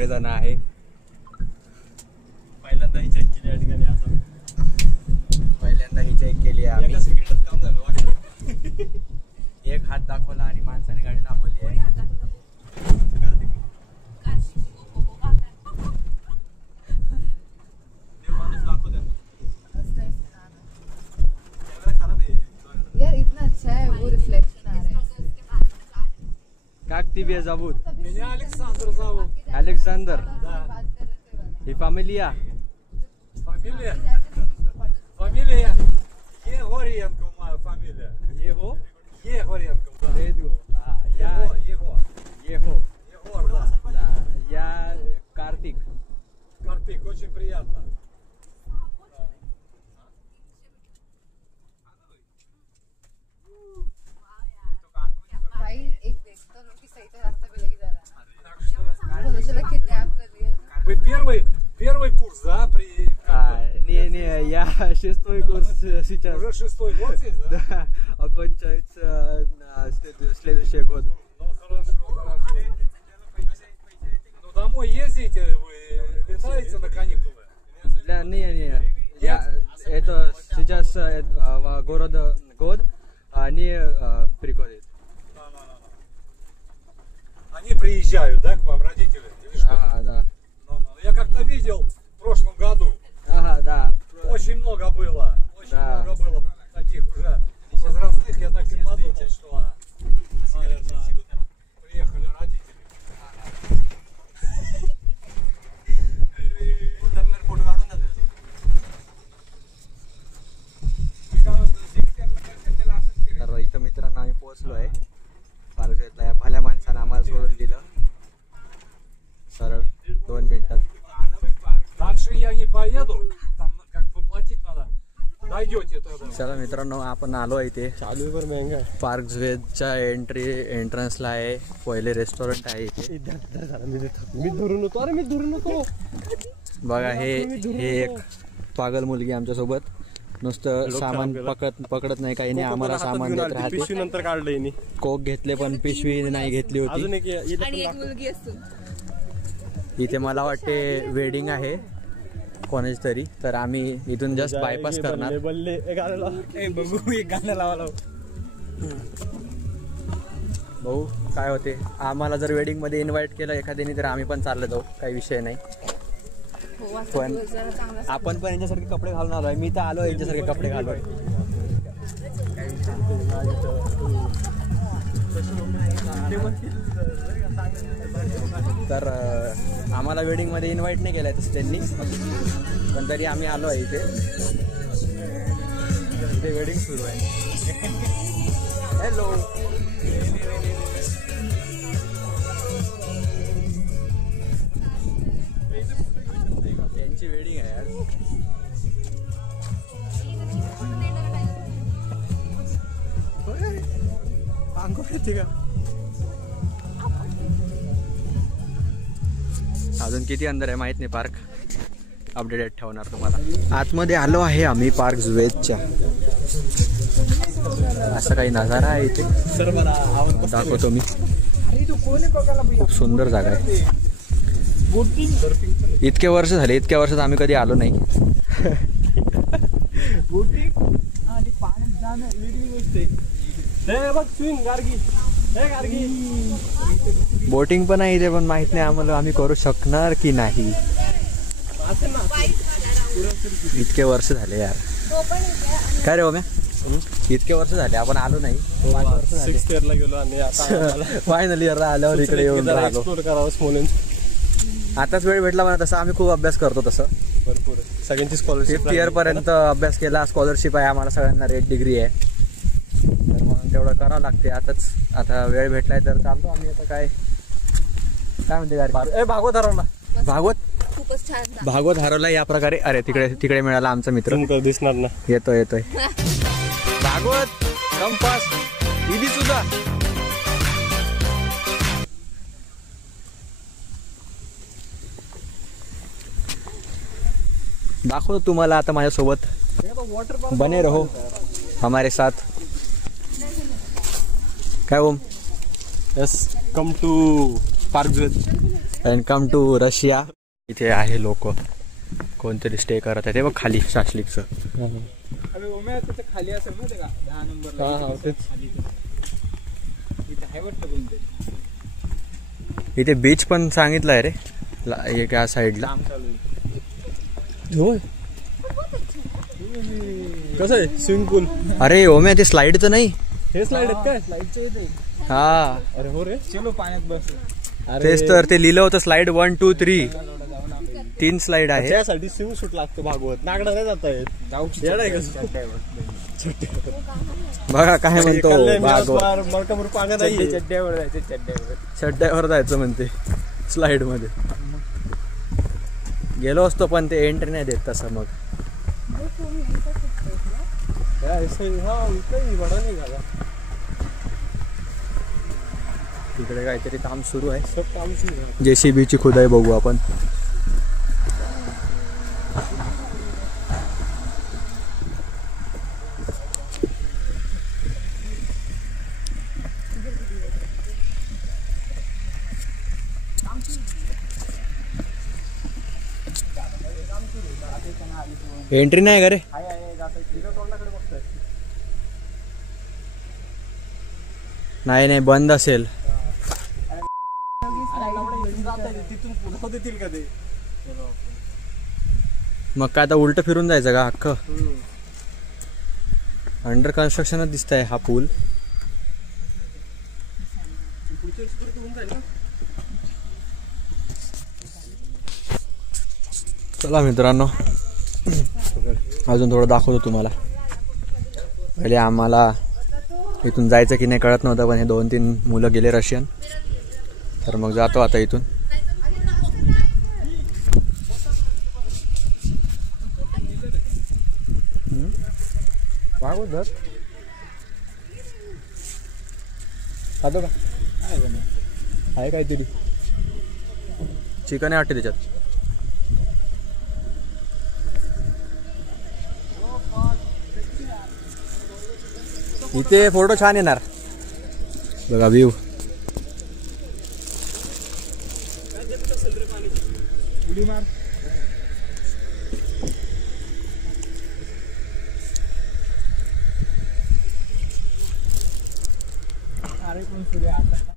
सगळेजण आहे. पहिल्यांदा ही चेक केली या ठिकाणी असं. पहिल्यांदा ही चेक केली आहे आम्ही. काम झालं वाटतं. एक हात दाखवला आणि माणसाने गाडी थांबवली आहे. यार इतना अच्छा है वो रिफ्लेक्शन आ रहा है. Как тебе зовут? Меня Александр зовут. Александр. И фамилия? Фамилия? Фамилия Егоренко моя фамилия. Его? Егоренко, да. Эду. Я Егор. Егор, Да. да. Я Картик. Карпик, очень приятно. भाई एक देखता हूँ कि सही तो रास्ता पे लेके जा रहा है. मुझे लगा किडनैप कर लिया. Вы первый курс, да? Не, я 6-й курс сейчас. Уже 6-й год здесь, да? Да, окончается следующий год. Ну хорошо. Ну домой ездите, вы летаете на каникулы? Да, не. Это сейчас год, они приходят. Они приезжают, да, к вам родители? Или что? Ага, да. Я как-то видел в прошлом году. Ага, да. Очень много было. Да. Много было таких уже возрастных. Я так и подумал, что наверное, приехали родители. तर इथं मित्रांनो आम्ही पोहोचलो आहे. पार्कला या भल्या माणसानं आम्हाला सोडून दिलं सरळ 2 मिनिटात. Дальше я не поеду. Там как бы платить надо. Дойдете тогда. चला मित्रांनो आपण आलो आहे इथे पार्क झुवेच्या एंट्रन्सला आहे. पहिले रेस्टॉरंट आहे इथे. बघा हे एक पागल मुलगी आमच्या सोबत नुसतं सामान पकडत नाही काही नाही. आम्हाला सामान देत राहते. पिशवी नंतर काढले कोक घेतले पण पिशवी नाही घेतली होती. आणि एक मुलगी असतो. इथे मला वाटते वेडिंग आहे कोणाची तरी. तर आम्ही इथून जस्ट बायपास करणार. भाऊ काय होते आम्हाला जर वेडिंग मध्ये इन्व्हाइट केलं एखाद्याने तर आम्ही पण चाललो जाऊ. काही विषय नाही. पण आपण पण यांच्यासारखे कपडे घालून आलोय. मी तर आलो यांच्यासारखे कपडे घालून. तर आम्हाला वेडिंग मध्ये इन्व्हाइट नाही केलंय तसं त्यांनी. पण तरी आम्ही आलो आहे इथे. इथे वेडिंग सुरू आहे. हॅलो त्यांची वेडिंग आहे आज. अंगो येते का अजून किती अंदर आहे माहित नाही. पार्क अपडेटेड ठेवणार तुम्हाला. आतमध्ये आलो आहे आम्ही पार्क झुवेच्या. असा काही नजारा आहे इथे. दाखवतो मी. खूप सुंदर जागा आहे. इतके वर्ष झाले. इतक्या वर्षात आम्ही कधी आलो नाही. बोटिंग पण आहे इथे पण माहित नाही आम्हाला आम्ही करू शकणार की नाही. इतके वर्ष झाले यार. काय रे ओम्या इतके वर्ष झाले आपण आलो नाही. 5 वर्ष झाले. 6th इयरला गेलो आणि आता फायनली यार आल्यावर इकडे येऊन राहिलो. एक्सप्लोर करावं स्मोलेन्स्क. आताच वेळ भेटला मला. तसं आम्ही खूप अभ्यास करतो. तसं भरपूर सगळ्यांची स्कॉलरशिप 5th इयर पर्यंत अभ्यास केला. स्कॉलरशिप आहे आम्हाला सगळ्यांना. रेट डिग्री आहे. तर मग तेवढं करावं लागते. आता वेळ भेटलाय तर चालतो आम्ही. आता काय म्हणते गाडी भागवत हरवला. खूपच छान. भागवत हरवला या प्रकारे. अरे तिकडे मिळाला आमचा मित्र. दिसणार ना. येतोय भागवत कंपास इडी सुद्धा. दाखवतो तुम्हाला आता माझ्यासोबत. बने रहो हमारे साथ. काय ओम. Yes come to spark zone. Welcome to Russia. इथे आहे लोक कोणतरी स्टे करत आहे ते बघ खाली शाश्लिकचं. खाली असेल ना 10 नंबर. हा तेच. इथे बीच पण सांगितलं आहे रे एक या साईडला. होय कसं आहे स्विमिंग पूल. अरे ओम्या ते स्लाइडचं नाही. हे स्लाइड आहेत काय. हा अरे हो रे. चलो पाण्यात बस. तेच तर ते लिहिलं होतं स्लाइड 1 2 3 3 स्लाइड आहे. त्यासाठी स्विमिंग सूट लागतं भागवत. नागडा नाही जाता येत. बघा काय म्हणतो मलकापूर पाण्या नाही. चड्ड्यावर जायचं म्हणते स्लाइड मध्ये. गेलो असतो पण ते एंट्री नाही देत तसं. मग तिकडे काहीतरी काम सुरू आहे. JCBची खुदाई बघू आपण. एंट्री नाही का रे. नाही नाही बंद असेल. मग काय आता उलट फिरून जायचं का अख्खं. अंडर कन्स्ट्रक्शनच दिसत आहे हा पूल. चला मित्रांनो अजून थोडं दाखवतो तुम्हाला. पहिले आम्हाला इथून जायचं की नाही कळत नव्हतं पण हे 2-3 मुलं गेले रशियन. तर मग जातो आता इथून. खातो का आहे काहीतरी चिकन आहे वाटते त्याच्यात. इथे फोटो छान येणार बघा व्ह्यू. उडी मार. अरे पण सूर्य आता